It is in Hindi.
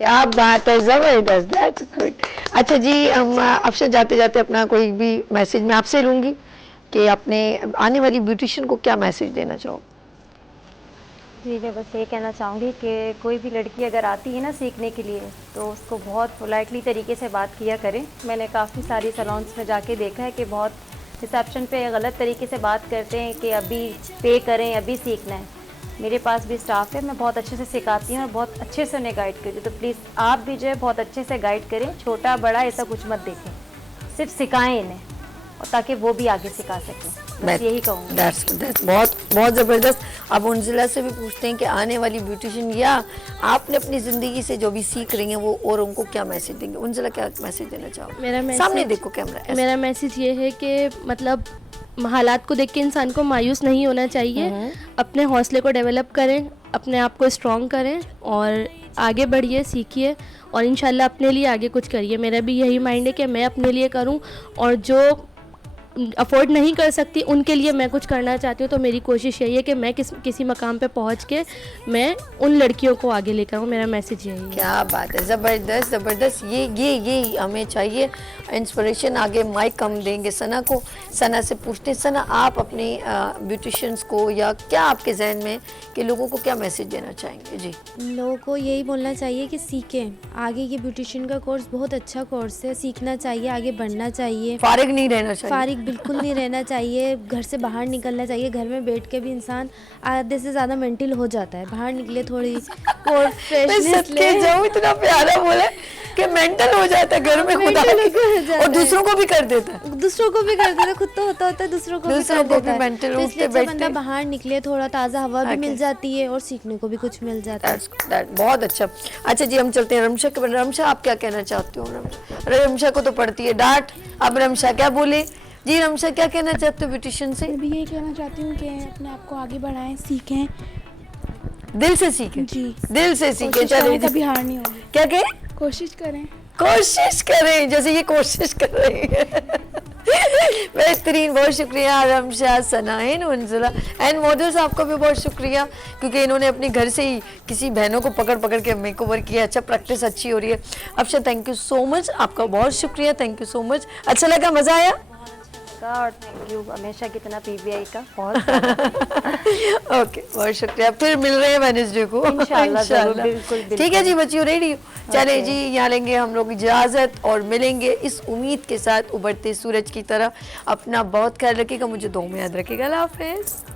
क्या बात है, जबरदस्त, दैट्स गुड। अच्छा जी, हम आपसे जाते जाते अपना कोई भी मैसेज मैं आपसे लूंगी कि अपने आने वाली ब्यूटिशियन को क्या मैसेज देना चाहो? जी, मैं बस ये कहना चाहूँगी कि कोई भी लड़की अगर आती है ना सीखने के लिए, तो उसको बहुत पोलाइटली तरीके से बात किया करें। मैंने काफ़ी सारी सैलून्स में जाके देखा है कि बहुत रिसेप्शन पे गलत तरीके से बात करते हैं कि अभी पे करें, अभी सीखना है। मेरे पास भी स्टाफ है, मैं बहुत अच्छे से सिखाती हूँ और बहुत अच्छे से उन्हें गाइड करती हूँ। तो प्लीज़ आप भी जो है बहुत अच्छे से गाइड करें, छोटा बड़ा ऐसा कुछ मत देखें, सिर्फ सिखाएं इन्हें, और ताकि वो भी आगे सिखा सकें। बस यही कहूँगी। दैट्स बहुत बहुत ज़बरदस्त। अब उनजिला से भी पूछते हैं कि आने वाली ब्यूटिशियन या आपने अपनी ज़िंदगी से जो भी सीख रही हैं वो और उनको क्या मैसेज देंगे? उनजिला क्या मैसेज देना चाहोगे? मेरा सामने मैसेज देखो कैमरा। मेरा मैसेज ये है कि मतलब हालात को देख के इंसान को मायूस नहीं होना चाहिए। अपने हौसले को डेवलप करें, अपने आप को स्ट्रॉन्ग करें और आगे बढ़िए, सीखिए और इंशाल्लाह अपने लिए आगे कुछ करिए। मेरा भी यही माइंड है कि मैं अपने लिए करूं और जो अफोर्ड नहीं कर सकती उनके लिए मैं कुछ करना चाहती हूँ। तो मेरी कोशिश यही है कि मैं किसी मकाम पे पहुँच के मैं उन लड़कियों को आगे लेकर आऊँ। मेरा मैसेज यही है। क्या बात है, ज़बरदस्त ज़बरदस्त। ये हमें चाहिए इंस्पिरेशन। आगे माइक हम देंगे सना को। सना से पूछते हैं, सना आप अपने ब्यूटिशियंस को या क्या आपके जहन में कि लोगों को क्या मैसेज देना चाहेंगे? जी, लोगों को यही बोलना चाहिए कि सीखें आगे। ये ब्यूटिशियन का कोर्स बहुत अच्छा कोर्स है, सीखना चाहिए, आगे बढ़ना चाहिए, फारिग नहीं रहना चाहिए। फारिग बिल्कुल नहीं रहना चाहिए। घर से बाहर निकलना चाहिए। घर में बैठ के भी इंसान आधे से ज़्यादा मेंटल हो जाता है। बाहर निकले, थोड़ी और मैं फ्रेशनेस सदके ले। जाऊं, इतना प्यारा बोले कि मेंटल हो जाता है घर में खुदा मेंटल हो के, जाता और है। दूसरों को भी कर देता है। दूसरों को भी कर देता है, खुद तो होता है, दूसरों को भी दूसरों कर को देता भी है। मेंटल तो उठते इसलिए अच्छा बैठते। बंदा बाहर निकले, थोड़ा ताज़ा हवा भी मिल जाती है और सीखने को भी कुछ मिल जाता है। बहुत अच्छा। अच्छा जी, हम चलते हैं रमशा के। रमशा, आप क्या कहना चाहते हो? रमशा को तो पड़ती है डांट, अब रमशा क्या बोले? जी रमशा, क्या कहना चाहते हो ब्यूटिशियन से? मैं भी यही कहना चाहती हूँ कि अपने आप को आगे बढ़ाएं, सीखें, दिल से सीखे। जी, दिल से सीखे। कोशिश चलो करें, जी, कभी हार नहीं होगी। क्या कहें? कोशिश करें। कोशिश करें, जैसे ये कोशिश कर रही है। बेहतरीन, बहुत शुक्रिया रमशा, सनाइन, उनजिला एंड मॉडल्स, आपका भी बहुत शुक्रिया क्योंकि इन्होंने अपने घर से ही किसी बहनों को पकड़ पकड़ के मेकओवर किया। अच्छा, प्रैक्टिस अच्छी हो रही है। Afsha, thank you so much, आपका बहुत शुक्रिया, थैंक यू सो मच। अच्छा लगा, मज़ा आया? और थैंक यू हमेशा कितना पीबीआई का बहुत ओके, बहुत शुक्रिया। फिर मिल रहे हैं वेडनेसडे को इंशाल्लाह, जरूर, बिल्कुल। ठीक है जी बच्चियों, रेडी हो? चले जी, यहाँ लेंगे हम लोग इजाज़त और मिलेंगे इस उम्मीद के साथ उभरते सूरज की तरह। अपना बहुत ख्याल रखिएगा, मुझे दुआ में याद रखिएगा। अल्लाह हाफ़िज़।